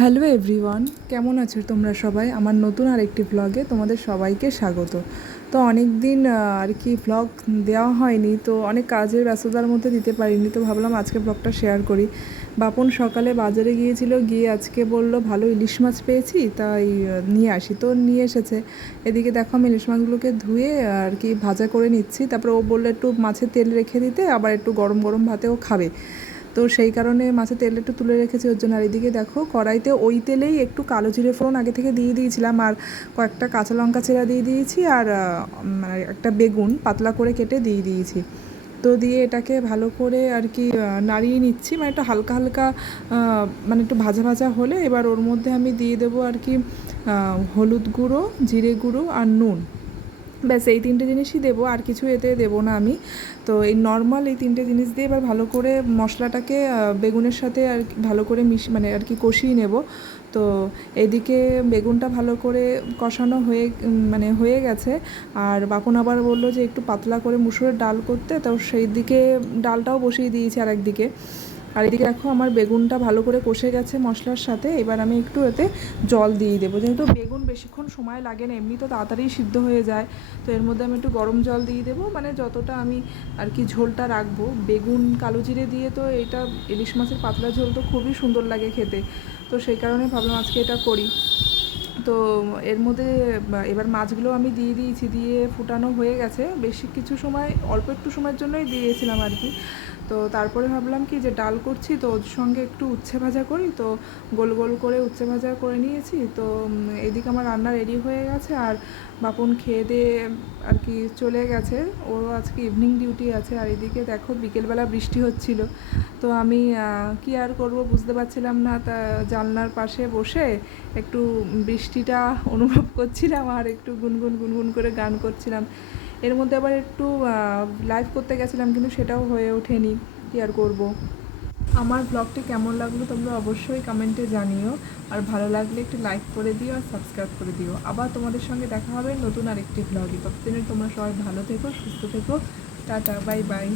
Hello everyone, কেমন আছো তোমরা সবাই? আমার নতুন আরেকটি ব্লগে তোমাদের সবাইকে স্বাগত। তো অনেক দিন আর কি ব্লগ দেওয়া হয়নি, তো অনেক কাজের ব্যস্ততার মধ্যে দিতে পারিনি, তো ভাবলাম আজকে ব্লগটা শেয়ার করি। বাপন সকালে বাজারে গিয়েছিল, গিয়ে আজকে বলল ভালো ইলিশ মাছ পেয়েছি, তাই নিয়ে আসি, তো নিয়ে এসেছে। এদিকে দেখো আমি ইলিশ মাছগুলোকে ধুয়ে আর কি ভাজা করে নিচ্ছি, তারপরে ও বললো একটু মাছের তেল রেখে দিতে, আবার একটু গরম গরম ভাতেও খাবে। তো সেই কারণে মাছের তেল একটু তুলে রেখেছি ওর জন্য। আর এদিকে দেখো কড়াইতে ওই তেলেই একটু কালো জিরে ফোড়ন আগে থেকে দিয়ে দিয়েছিলাম, আর কয়েকটা কাঁচা লঙ্কা চেরা দিয়ে দিয়েছি, আর মানে একটা বেগুন পাতলা করে কেটে দিয়ে দিয়েছি। তো দিয়ে এটাকে ভালো করে আর কি নাড়িয়ে নিচ্ছি, মানে একটু হালকা হালকা মানে একটু ভাজা ভাজা হলে এবার ওর মধ্যে আমি দিয়ে দেবো আর কি হলুদ গুঁড়ো, জিরে গুঁড়ো আর নুন। ব্যাস এই তিনটে জিনিসই দেবো, আর কিছু এতে দেবো না আমি। তো এই নর্মাল এই তিনটে জিনিস দিয়ে এবার ভালো করে মশলাটাকে বেগুনের সাথে আর ভালো করে মানে আর কি কষিয়ে নেব। তো এদিকে বেগুনটা ভালো করে কষানো মানে হয়ে গেছে। আর বাপন আবার বললো যে একটু পাতলা করে মুসুরের ডাল করতে, তো সেই দিকে ডালটাও বসিয়ে দিয়েছি আর একদিকে। আর এদিকে দেখো আমার বেগুনটা ভালো করে কষে গেছে মশলার সাথে। এবার আমি একটু এতে জল দিয়ে দেবো, যেহেতু বেগুন বেশিক্ষণ সময় লাগে না, এমনি তো তাড়াতাড়ি সিদ্ধ হয়ে যায়। তো এর মধ্যে আমি একটু গরম জল দিয়ে দেবো, মানে যতটা আমি আর কি ঝোলটা রাখবো। বেগুন কালো জিরে দিয়ে তো এটা ইলিশ মাছের পাতলা ঝোল তো খুবই সুন্দর লাগে খেতে, তো সেই কারণে ভাবলাম আজকে এটা করি। তো এর মধ্যে এবার মাছগুলো আমি দিয়ে দিয়েছি, দিয়ে ফুটানো হয়ে গেছে। বেশি কিছু সময়, অল্প একটু সময়ের জন্যই দিয়েছিলাম আর কি। তো তারপরে ভাবলাম কি যে ডাল করছি, তো ওর সঙ্গে একটু উচ্ছে ভাজা করি, তো গোল গোল করে উচ্ছে ভাজা করে নিয়েছি। তো এদিকে আমার রান্না রেডি হয়ে গেছে, আর বাপন খেয়ে দিয়ে আর কি চলে গেছে, ওরও আজকে ইভিনিং ডিউটি আছে। আর এদিকে দেখো বিকেলবেলা বৃষ্টি হচ্ছিল, তো আমি কি আর করব বুঝতে পারছিলাম না, তা জানলার পাশে বসে একটু বৃষ্টিটা অনুভব করছিলাম, আর একটু গুনগুন গুনগুন করে গান করছিলাম। এর মধ্যে আবার একটু লাইভ করতে গেছিলাম, কিন্তু সেটাও হয়ে ওঠেনি, কী আর করব। আমার ব্লগটি কেমন লাগলো তোমরা অবশ্যই কমেন্টে জানিও, আর ভালো লাগলে একটু লাইক করে দিও আর সাবস্ক্রাইব করে দিও। আবার তোমাদের সঙ্গে দেখা হবে নতুন আরেকটি ব্লগে। ততদিনে তোমরা সবাই ভালো থেকো, সুস্থ থেকো। Tata, bye bye.